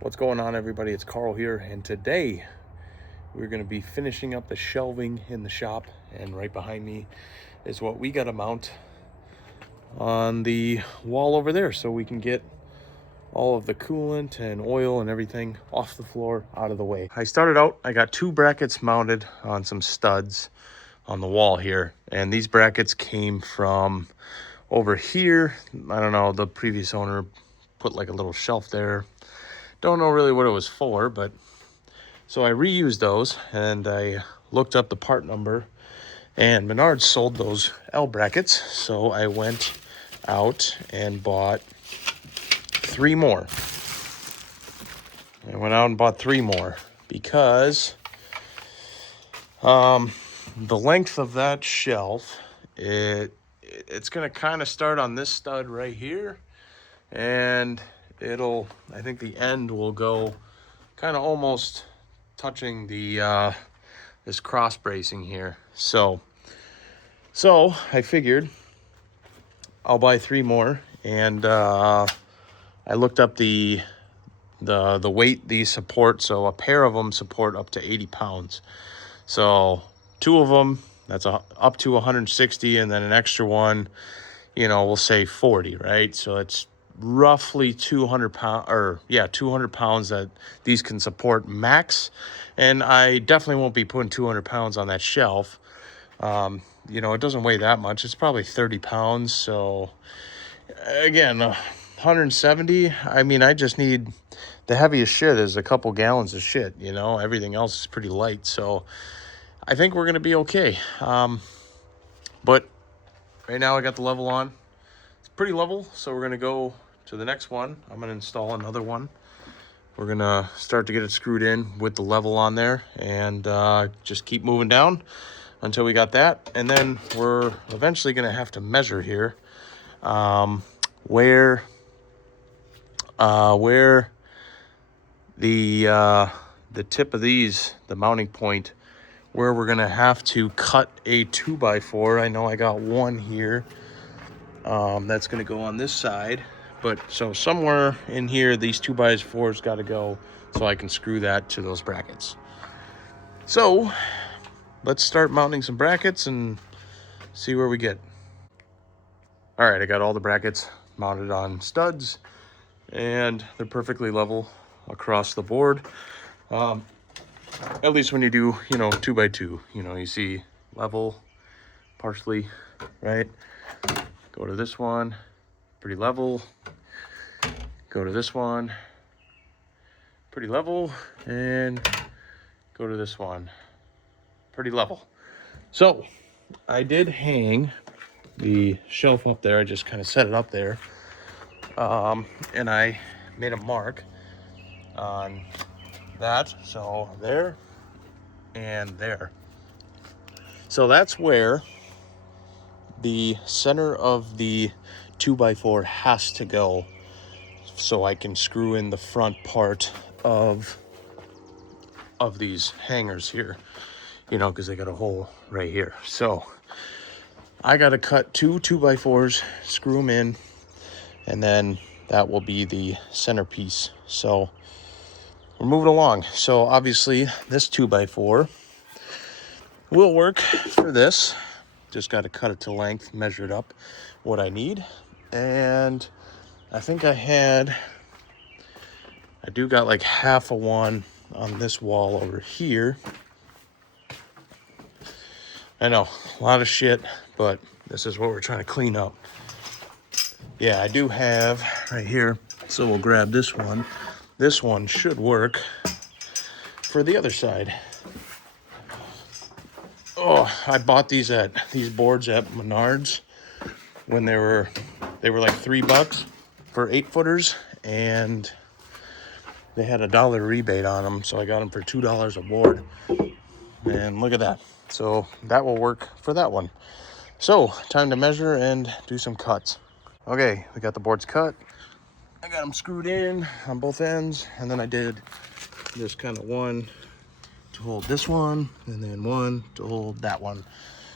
What's going on, everybody? It's Karl here, and today we're going to be finishing up the shelving in the shop, and right behind me is what we got to mount on the wall over there so we can get all of the coolant and oil and everything off the floor, out of the way. I started out, I got two brackets mounted on some studs on the wall here, and these brackets came from over here. I don't know, the previous owner put like a little shelf there. Don't know really what it was for, but so I reused those, and I looked up the part number, and Menards sold those L brackets. So I went out and bought three more. I went out and bought three more because the length of that shelf, it's going to kind of start on this stud right here, and I think the end will go kind of almost touching the this cross bracing here. So I figured I'll buy three more, and I looked up the weight these support. So a pair of them support up to 80 pounds. So two of them, that's up to 160, and then an extra one, we'll say 40, right? So it's roughly 200 pounds, 200 pounds that these can support max. And I definitely won't be putting 200 pounds on that shelf. It doesn't weigh that much. It's probably 30 pounds. So again, 170. I mean, I just need, the heaviest shit is a couple gallons of shit, everything else is pretty light. So I think we're going to be okay. But right now I got the level on. It's pretty level. So we're going to go to the next one. I'm going to install another one. We're going to start to get it screwed in with the level on there, and just keep moving down until we got that. And then we're eventually going to have to measure here where the tip of these, the mounting point, where we're going to have to cut a 2x4. I know I got one here. That's going to go on this side. But so somewhere in here, these 2x4s got to go so I can screw that to those brackets. So let's start mounting some brackets and see where we get. All right, I got all the brackets mounted on studs, and they're perfectly level across the board. At least when you do, 2x2, you see level, partially, right? Go to this one, pretty level. Go to this one, pretty level, and go to this one, pretty level. So I did hang the shelf up there. I just kind of set it up there, and I made a mark on that. So there and there. So that's where the center of the 2x4 has to go, so I can screw in the front part of these hangers here, because they got a hole right here. So I got to cut two 2x4s, screw them in, and then that will be the centerpiece. So we're moving along. So obviously this 2x4 will work for this. Just got to cut it to length, measure it up what I need. And I think I do got like half a one on this wall over here. I know, a lot of shit, but this is what we're trying to clean up. Yeah, I do have right here, so we'll grab this one. This one should work for the other side. Oh, I bought these boards at Menards when they were like $3 for 8-footers, and they had $1 rebate on them, so I got them for $2 a board. And look at that. So that will work for that one. So time to measure and do some cuts. Okay, we got the boards cut. I got them screwed in on both ends, and then I did this kind of one to hold this one, and then one to hold that one.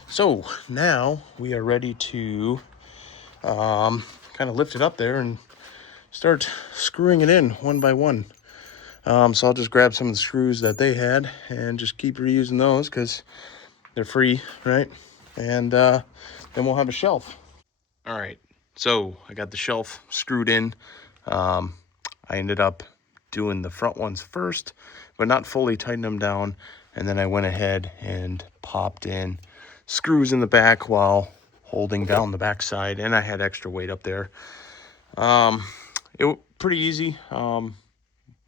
So now we are ready to kind of lift it up there and start screwing it in one by one. So I'll just grab some of the screws that they had and just keep reusing those because they're free, right? And then we'll have a shelf. All right, so I got the shelf screwed in. Um, I ended up doing the front ones first, but not fully tighten them down. And then I went ahead and popped in screws in the back while holding down the back side. And I had extra weight up there. It was pretty easy.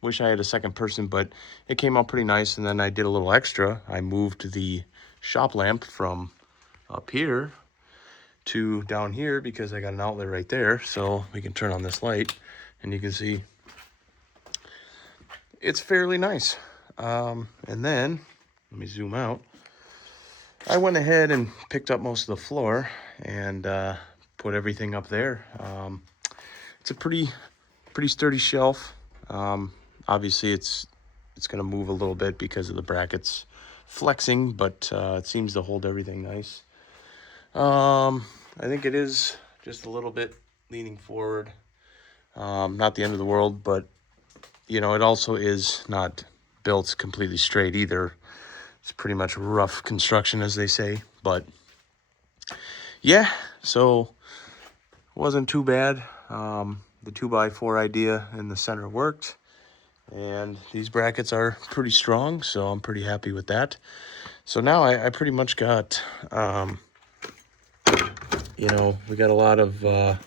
Wish I had a second person, but it came out pretty nice. And then I did a little extra. I moved the shop lamp from up here to down here because I got an outlet right there. So we can turn on this light and you can see it's fairly nice. And then, let me zoom out. I went ahead and picked up most of the floor and put everything up there. It's a pretty sturdy shelf. Obviously, it's going to move a little bit because of the brackets flexing, but it seems to hold everything nice. I think it is just a little bit leaning forward. Not the end of the world, but you know, it also is not built completely straight either. It's pretty much rough construction, as they say. But yeah, so it wasn't too bad. The 2x4 idea in the center worked. And these brackets are pretty strong, so I'm pretty happy with that. So now I pretty much got, you know, we got a lot of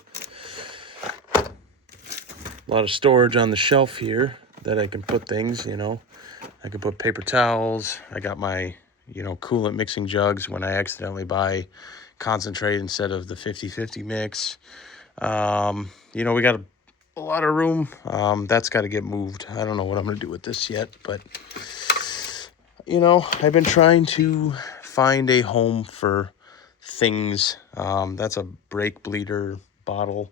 storage on the shelf here that I can put things, you know. I can put paper towels. I got my, you know, coolant mixing jugs when I accidentally buy concentrate instead of the 50-50 mix. You know, we got a lot of room. That's got to get moved. I don't know what I'm going to do with this yet, but, you know, I've been trying to find a home for things. That's a brake bleeder bottle,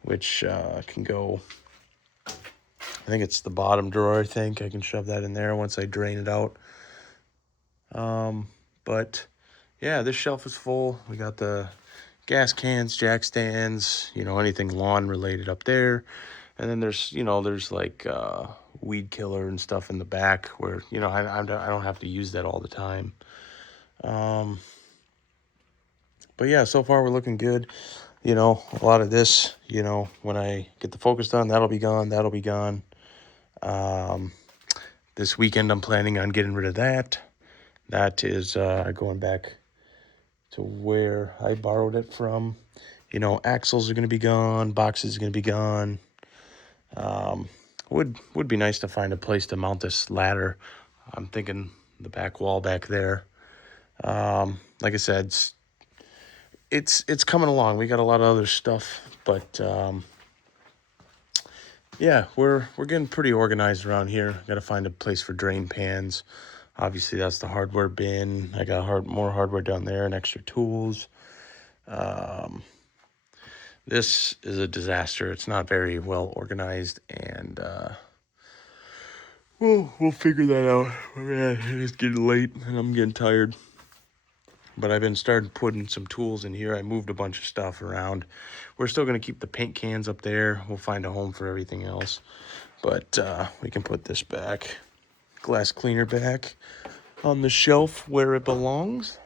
which can go, I think it's the bottom drawer. I think I can shove that in there once I drain it out. But yeah, this shelf is full. We got the gas cans, jack stands, you know, anything lawn related up there. And then there's, you know, there's like weed killer and stuff in the back where, you know, I don't have to use that all the time. But yeah, so far we're looking good. You know, a lot of this, you know, when I get the focus done, that'll be gone. That'll be gone. This weekend I'm planning on getting rid of that. That is going back to where I borrowed it from. You know, axles are going to be gone. Boxes are going to be gone. Would be nice to find a place to mount this ladder. I'm thinking the back wall back there. Like I said, it's coming along. We got a lot of other stuff, but yeah, we're getting pretty organized around here. Got to find a place for drain pans. Obviously, that's the hardware bin. I got more hardware down there and extra tools. This is a disaster. It's not very well organized, and we'll figure that out. It's getting late, and I'm getting tired. But I've been starting putting some tools in here. I moved a bunch of stuff around. We're still going to keep the paint cans up there. We'll find a home for everything else. But we can put this back, glass cleaner back on the shelf where it belongs.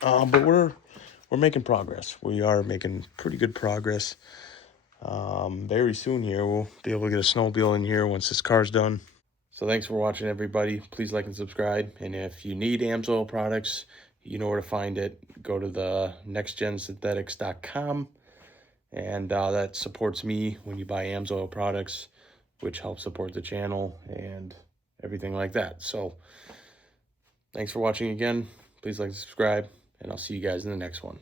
But we're making progress. We are making pretty good progress. Very soon here, we'll be able to get a snowmobile in here once this car's done. So thanks for watching, everybody. Please like and subscribe. And if you need Amsoil products, you know where to find it. Go to the nextgensynthetics.com. And that supports me when you buy Amsoil products, which helps support the channel and everything like that. So thanks for watching again. Please like and subscribe, and I'll see you guys in the next one.